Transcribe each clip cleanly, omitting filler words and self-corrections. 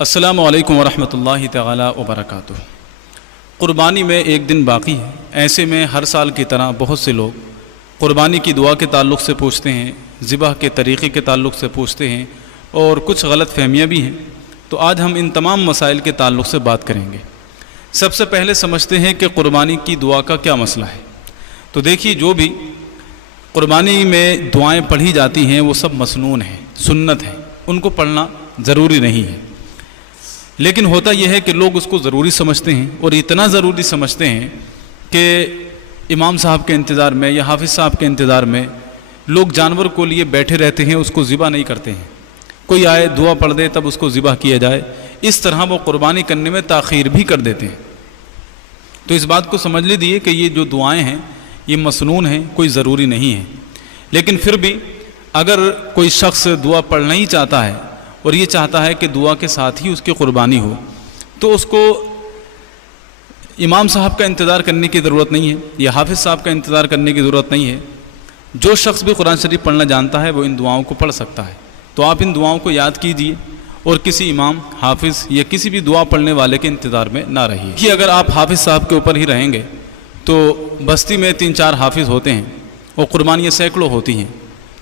السلام علیکم ورحمۃ اللہ تعالی وبرکاتہ۔ قربانی میں ایک دن باقی ہے، ایسے میں ہر سال کی طرح بہت سے لوگ قربانی کی دعا کے تعلق سے پوچھتے ہیں، ذبح کے طریقے کے تعلق سے پوچھتے ہیں اور کچھ غلط فہمیاں بھی ہیں۔ تو آج ہم ان تمام مسائل کے تعلق سے بات کریں گے۔ سب سے پہلے سمجھتے ہیں کہ قربانی کی دعا کا کیا مسئلہ ہے۔ تو دیکھیے، جو بھی قربانی میں دعائیں پڑھی جاتی ہیں وہ سب مسنون ہیں، سنت ہیں، ان کو پڑھنا ضروری نہیں ہے۔ لیکن ہوتا یہ ہے کہ لوگ اس کو ضروری سمجھتے ہیں، اور اتنا ضروری سمجھتے ہیں کہ امام صاحب کے انتظار میں یا حافظ صاحب کے انتظار میں لوگ جانور کو لیے بیٹھے رہتے ہیں، اس کو ذبح نہیں کرتے ہیں۔ کوئی آئے دعا پڑھ دے تب اس کو ذبح کیا جائے، اس طرح وہ قربانی کرنے میں تاخیر بھی کر دیتے ہیں۔ تو اس بات کو سمجھ لیجیے کہ یہ جو دعائیں ہیں یہ مسنون ہیں، کوئی ضروری نہیں ہے۔ لیکن پھر بھی اگر کوئی شخص دعا پڑھنا ہی چاہتا ہے اور یہ چاہتا ہے کہ دعا کے ساتھ ہی اس کی قربانی ہو، تو اس کو امام صاحب کا انتظار کرنے کی ضرورت نہیں ہے یا حافظ صاحب کا انتظار کرنے کی ضرورت نہیں ہے۔ جو شخص بھی قرآن شریف پڑھنا جانتا ہے وہ ان دعاؤں کو پڑھ سکتا ہے۔ تو آپ ان دعاؤں کو یاد کیجئے اور کسی امام، حافظ یا کسی بھی دعا پڑھنے والے کے انتظار میں نہ رہیے۔ کہ اگر آپ حافظ صاحب کے اوپر ہی رہیں گے تو بستی میں 3-4 حافظ ہوتے ہیں اور قربانیاں سینکڑوں ہوتی ہیں،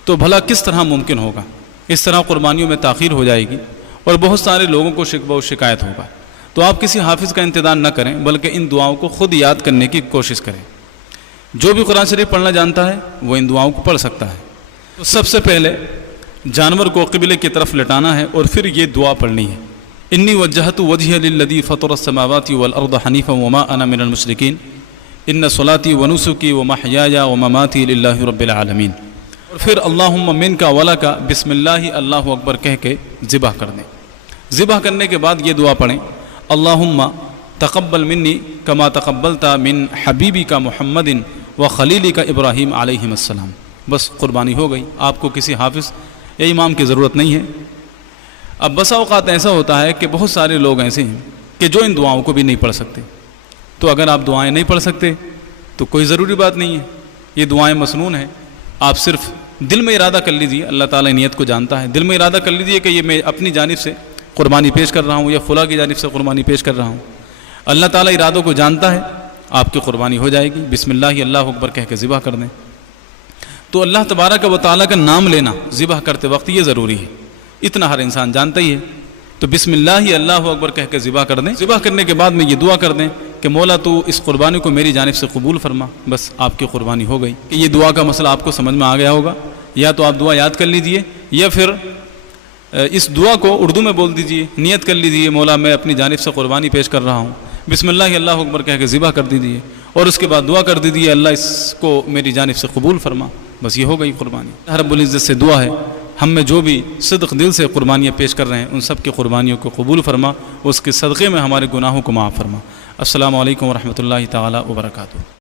تو بھلا کس طرح ممکن ہوگا؟ اس طرح قربانیوں میں تاخیر ہو جائے گی اور بہت سارے لوگوں کو شکوہ و شکایت ہوگا۔ تو آپ کسی حافظ کا انتظار نہ کریں، بلکہ ان دعاؤں کو خود یاد کرنے کی کوشش کریں۔ جو بھی قرآن شریف پڑھنا جانتا ہے وہ ان دعاؤں کو پڑھ سکتا ہے۔ تو سب سے پہلے جانور کو قبلے کی طرف لٹانا ہے اور پھر یہ دعا پڑھنی ہے۔ انی وجہت وجہی للذی فطر السماوات والارض حنیفا وما انا من المشرکین ان صلاتی ونسکی ومحیایا ومماتی للہ رب العالمین۔ اور پھر اللہم منک ولک بسم اللہ اللہ اکبر کہہ کے ذبح کر دیں۔ ذبح کرنے کے بعد یہ دعا پڑھیں، اللہم تقبل منی کما تقبلت من حبیبک محمد وخلیلک ابراہیم علیہ السلام۔ بس قربانی ہو گئی، آپ کو کسی حافظ یا امام کی ضرورت نہیں ہے۔ اب بسا اوقات ایسا ہوتا ہے کہ بہت سارے لوگ ایسے ہیں کہ جو ان دعاؤں کو بھی نہیں پڑھ سکتے۔ تو اگر آپ دعائیں نہیں پڑھ سکتے تو کوئی ضروری بات نہیں ہے، یہ دعائیں مسنون ہیں۔ آپ صرف دل میں ارادہ کر لیجئے، اللہ تعالیٰ نیت کو جانتا ہے، دل میں ارادہ کر لیجئے کہ یہ میں اپنی جانب سے قربانی پیش کر رہا ہوں یا فلاں کی جانب سے قربانی پیش کر رہا ہوں۔ اللہ تعالیٰ ارادوں کو جانتا ہے، آپ کی قربانی ہو جائے گی۔ بسم اللہ اللہ اکبر کہہ کے ذبح کر دیں۔ تو اللہ تبارک و تعالیٰ کا نام لینا ذبح کرتے وقت یہ ضروری ہے، اتنا ہر انسان جانتا ہی ہے۔ تو بسم اللہ اللہ اکبر کہہ کے ذبح کر دیں۔ ذبح کرنے کے بعد میں یہ دعا کر دیں کہ مولا تو اس قربانی کو میری جانب سے قبول فرما۔ بس آپ کی قربانی ہو گئی۔ کہ یہ دعا کا مسئلہ آپ کو سمجھ میں آ گیا ہوگا، یا تو آپ دعا یاد کر لیجئے یا پھر اس دعا کو اردو میں بول دیجئے، نیت کر لیجئے مولا میں اپنی جانب سے قربانی پیش کر رہا ہوں، بسم اللہ اللہ اکبر کہہ کے ذبح کر دیجئے اور اس کے بعد دعا کر دیجئے اللہ اس کو میری جانب سے قبول فرما۔ بس یہ ہو گئی قربانی۔ رب العزت سے دعا ہے ہم میں جو بھی صدق دل سے قربانیاں پیش کر رہے ہیں ان سب کی قربانیوں کو قبول فرما، اس کے صدقے میں ہمارے گناہوں کو معاف فرما۔ السلام علیکم ورحمۃ اللہ تعالی وبرکاتہ۔